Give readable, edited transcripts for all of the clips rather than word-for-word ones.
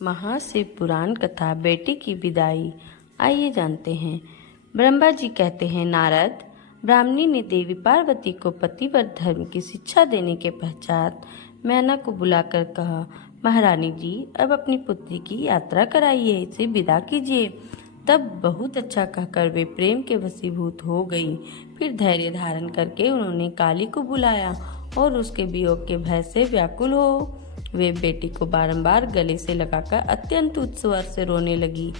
महाशिव पुराण कथा बेटी की विदाई। आइए जानते हैं। ब्रह्मा जी कहते हैं, नारद, ब्राह्मणी ने देवी पार्वती को पतिव्रत धर्म की शिक्षा देने के पश्चात मैना को बुलाकर कहा, महारानी जी, अब अपनी पुत्री की यात्रा कराइए, इसे विदा कीजिए। तब बहुत अच्छा कहकर वे प्रेम के वशीभूत हो गई। फिर धैर्य धारण करके उन्होंने काली को बुलाया और उसके वियोग के भय से व्याकुल हो वे बेटी को बारंबार गले से लगाकर अत्यंत उच्च स्वर से रोने लगी।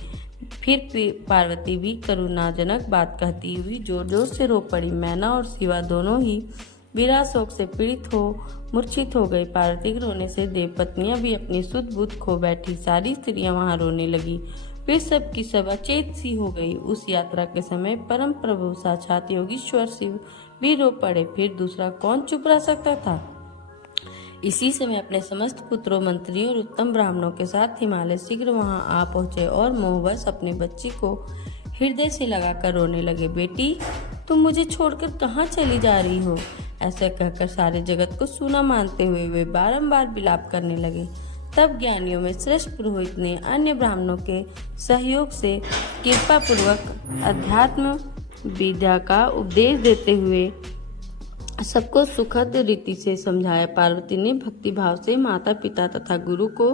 फिर पार्वती भी करुणाजनक बात कहती हुई जोर जोर से रो पड़ी। मैना और शिवा दोनों ही विरह शोक से पीड़ित हो मूर्छित हो गई। पार्वती के रोने से देवपत्नियां भी अपनी सुध बुध खो बैठी। सारी स्त्रियां वहां रोने लगी। फिर सब की सब अचेत सी हो गई। उस यात्रा के समय परम प्रभु साक्षात योगीश्वर शिव भी रो पड़े। फिर दूसरा कौन चुप रह सकता था। इसी समय अपने समस्त पुत्रों, मंत्रियों और उत्तम ब्राह्मणों के साथ हिमालय शीघ्र वहां आ पहुंचे और मोहवश अपने बच्ची को हृदय से लगाकर रोने लगे। बेटी, तुम मुझे छोड़कर कहाँ चली जा रही हो? ऐसा कहकर सारे जगत को सूना मानते हुए वे बारंबार विलाप करने लगे। तब ज्ञानियों में श्रेष्ठ पुरोहित ने अन्य ब्राह्मणों के सहयोग से कृपा पूर्वक अध्यात्म विद्या का उपदेश देते हुए सबको सुखद रीति से समझाया। पार्वती ने भक्ति भाव से माता पिता तथा गुरु को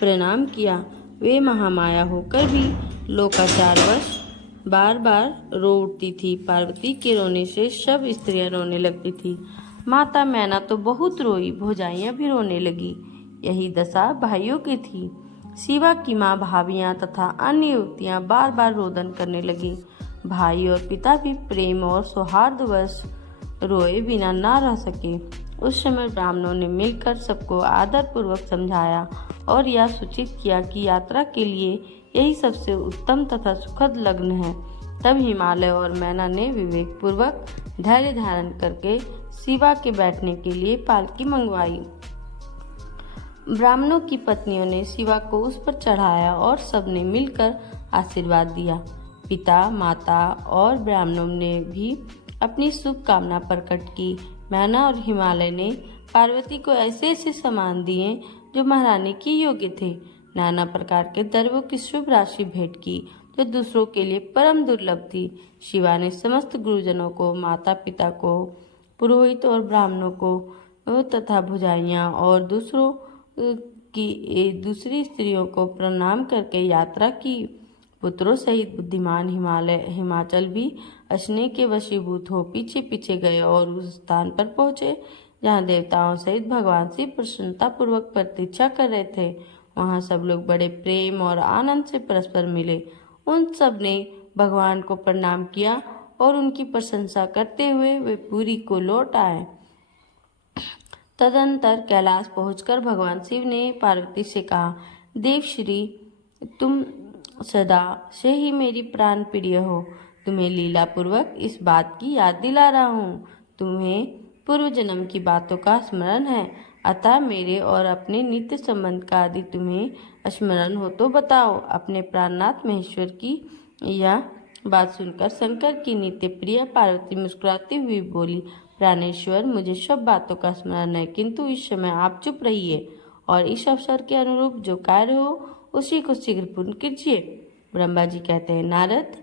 प्रणाम किया। वे महामाया होकर भी लोकाचारवश बार बार रो उठती थी। पार्वती के रोने से सब स्त्रियां रोने लगती थी। माता मैना तो बहुत रोई, भौजाइयां भी रोने लगी। यही दशा भाइयों की थी। शिवा की माँ, भाभियां तथा अन्य युवतियां बार बार रोदन करने लगी। भाई और पिता भी प्रेम और सौहार्दवश रोए बिना ना रह सके। उस समय ब्राह्मणों ने मिलकर सबको आदर पूर्वक समझाया और यह सूचित किया कि यात्रा के लिए यही सबसे उत्तम तथा सुखद लग्न है। तब हिमालय और मैना ने विवेक पूर्वक धैर्य धारण करके शिवा के बैठने के लिए पालकी मंगवाई। ब्राह्मणों की पत्नियों ने शिवा को उस पर चढ़ाया और सबने मिलकर आशीर्वाद दिया। पिता, माता और ब्राह्मणों ने भी अपनी शुभकामना प्रकट की। मैना और हिमालय ने पार्वती को ऐसे ऐसे सामान दिए जो महारानी की योग्य थे। नाना प्रकार के द्रव्यों की शुभ राशि भेंट की जो दूसरों के लिए परम दुर्लभ थी। शिवा ने समस्त गुरुजनों को, माता पिता को, पुरोहित और ब्राह्मणों को तथा भुजाइयां और दूसरों की दूसरी स्त्रियों को प्रणाम करके यात्रा की। पुत्रों सहित बुद्धिमान हिमाचल भी स्नेह के वशीभूत हो पीछे पीछे गए और उस स्थान पर पहुंचे जहां देवताओं सहित भगवान शिव प्रसन्नता पूर्वक प्रतीक्षा कर रहे थे। वहां सब लोग बड़े प्रेम और आनंद से परस्पर मिले। उन सब ने भगवान को प्रणाम किया और उनकी प्रशंसा करते हुए वे पुरी को लौट आए। तदंतर कैलाश पहुंचकर भगवान शिव ने पार्वती से कहा, देवश्री, तुम सदा से ही मेरी प्राण प्रिय हो। तुम्हें लीला पूर्वक इस बात की याद दिला रहा हूँ। तुम्हें पूर्व जन्म की बातों का स्मरण है, अतः मेरे और अपने नित्य संबंध का यदि तुम्हें स्मरण हो तो बताओ। अपने प्राणनाथ महेश्वर की यह बात सुनकर शंकर की नित्य प्रिय पार्वती मुस्कुराती हुई बोली, प्राणेश्वर, मुझे सब बातों का स्मरण है, किंतु इस समय आप चुप रहिए और इस अवसर के अनुरूप जो कार्य हो उसी को शीघ्र पूर्ण कीजिए। ब्रह्मा जी कहते हैं, नारद,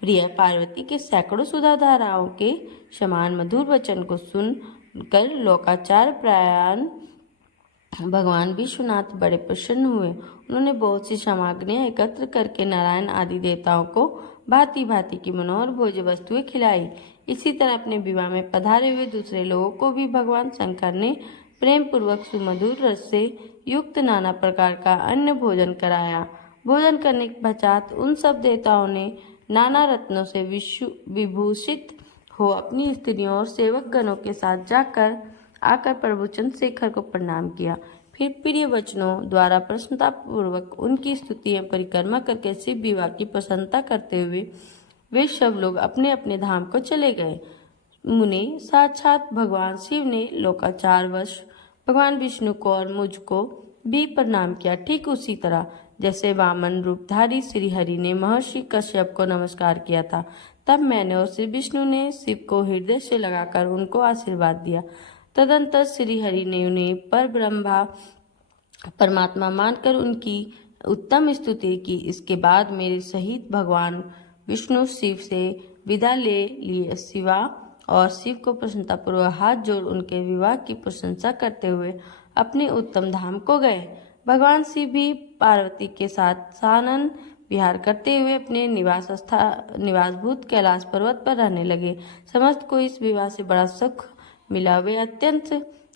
प्रिय पार्वती के सैकड़ों सुधा धाराओं के समान मधुर वचन को सुनकर लोकाचार प्राण भगवान विश्वनाथ बड़े प्रसन्न हुए। उन्होंने बहुत सी सामग्रियां एकत्र करके नारायण आदि देवताओं को भांति भांति की मनोहर भोज्य वस्तुएं खिलाई। इसी तरह अपने विवाह में पधारे हुए दूसरे लोगों को भी भगवान शंकर ने प्रेम पूर्वक सुमधुर रस से युक्त नाना प्रकार का अन्न भोजन कराया। भोजन करने के पश्चात उन सब देवताओं ने नाना रत्नों से विभूषित हो अपनी स्त्रियों और सेवक गणों के साथ आकर प्रभु चंद्रशेखर को प्रणाम किया। फिर प्रिय वचनों द्वारा प्रसन्नता पूर्वक उनकी स्तुतियां परिक्रमा करके शिव विवाह की प्रसन्नता करते हुए वे सब लोग अपने अपने धाम को चले गए। मुने साक्षात भगवान शिव ने लोकाचारवश भगवान विष्णु को और मुझको भी प्रणाम किया। ठीक उसी तरह जैसे वामन रूपधारी श्री हरि ने महर्षि कश्यप को नमस्कार किया था, तब मैंने और श्री विष्णु ने शिव को हृदय से लगाकर उनको आशीर्वाद दिया। तदंतर श्री हरि ने उन्हें पर ब्रह्मा परमात्मा मानकर उनकी उत्तम स्तुति की। इसके बाद मेरे सहित भगवान विष्णु शिव से विदा ले लिए। शिवा और शिव को प्रसन्नतापूर्वक हाथ जोड़ उनके विवाह की प्रशंसा करते हुए अपने उत्तम धाम को गए। भगवान शिव भी पार्वती के साथ सानन विहार करते हुए अपने निवासभूत कैलाश पर्वत पर रहने लगे। समस्त को इस विवाह से बड़ा सुख मिला। वे अत्यंत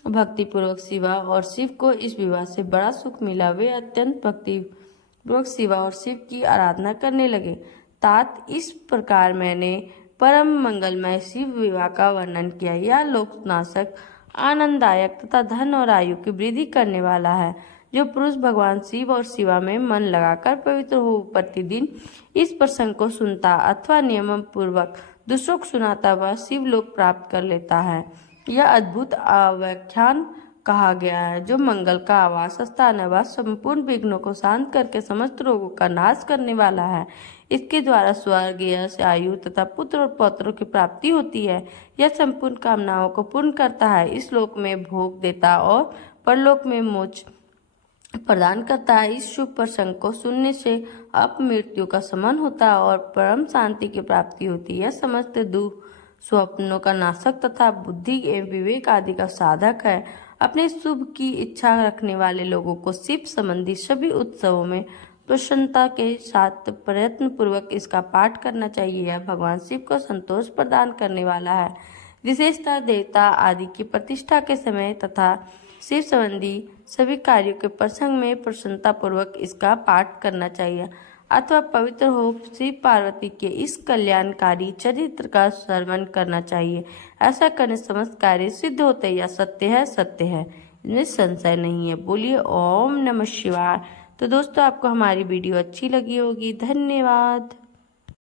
भक्तिपूर्वक शिवा और शिव को इस विवाह से बड़ा सुख मिला। वे अत्यंत भक्तिपूर्वक शिवा और शिव की आराधना करने लगे। तात इस प्रकार मैंने परम मंगलमय शिव विवाह का वर्णन किया। यह लोकनाशक, आनंददायक तथा धन और आयु की वृद्धि करने वाला है। जो पुरुष भगवान शिव और शिवा में मन लगाकर पवित्र हो प्रतिदिन इस प्रसंग को सुनता अथवा नियम पूर्वक दूसरों को सुनाता, वह शिवलोक प्राप्त कर लेता है। यह अद्भुत आव्याख्यान कहा गया है, जो मंगल का आवास स्थान है। वह संपूर्ण विघ्नों को शांत करके समस्त रोगों का नाश करने वाला है। इसके द्वारा स्वर्ग, यश, आयु तथा पुत्र और पौत्रों की प्राप्ति होती है। यह संपूर्ण कामनाओं को पूर्ण करता है, इस लोक में भोग देता और परलोक में मोक्ष प्रदान करता है। इस शुभ प्रसंग को सुनने से अपमृत्यु का शमन होता है और परम शांति की प्राप्ति होती है। यह समस्त दुख स्वप्नों का नाशक तथा बुद्धि एवं विवेक आदि का साधक है। अपने शुभ की इच्छा रखने वाले लोगों को शिव संबंधी सभी उत्सवों में प्रसन्नता के साथ प्रयत्न पूर्वक इसका पाठ करना चाहिए। यह भगवान शिव को संतोष प्रदान करने वाला है। विशेषतः देवता आदि की प्रतिष्ठा के समय तथा शिव संबंधी सभी कार्यों के प्रसंग में प्रसन्नता पूर्वक इसका पाठ करना चाहिए अथवा पवित्र हो शिव पार्वती के इस कल्याणकारी चरित्र का श्रवण करना चाहिए। ऐसा करने समस्त कार्य सिद्ध होते। या सत्य है, सत्य है, इसमें संशय नहीं है। बोलिए ओम नमः शिवाय। तो दोस्तों, आपको हमारी वीडियो अच्छी लगी होगी। धन्यवाद।